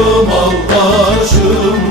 başım.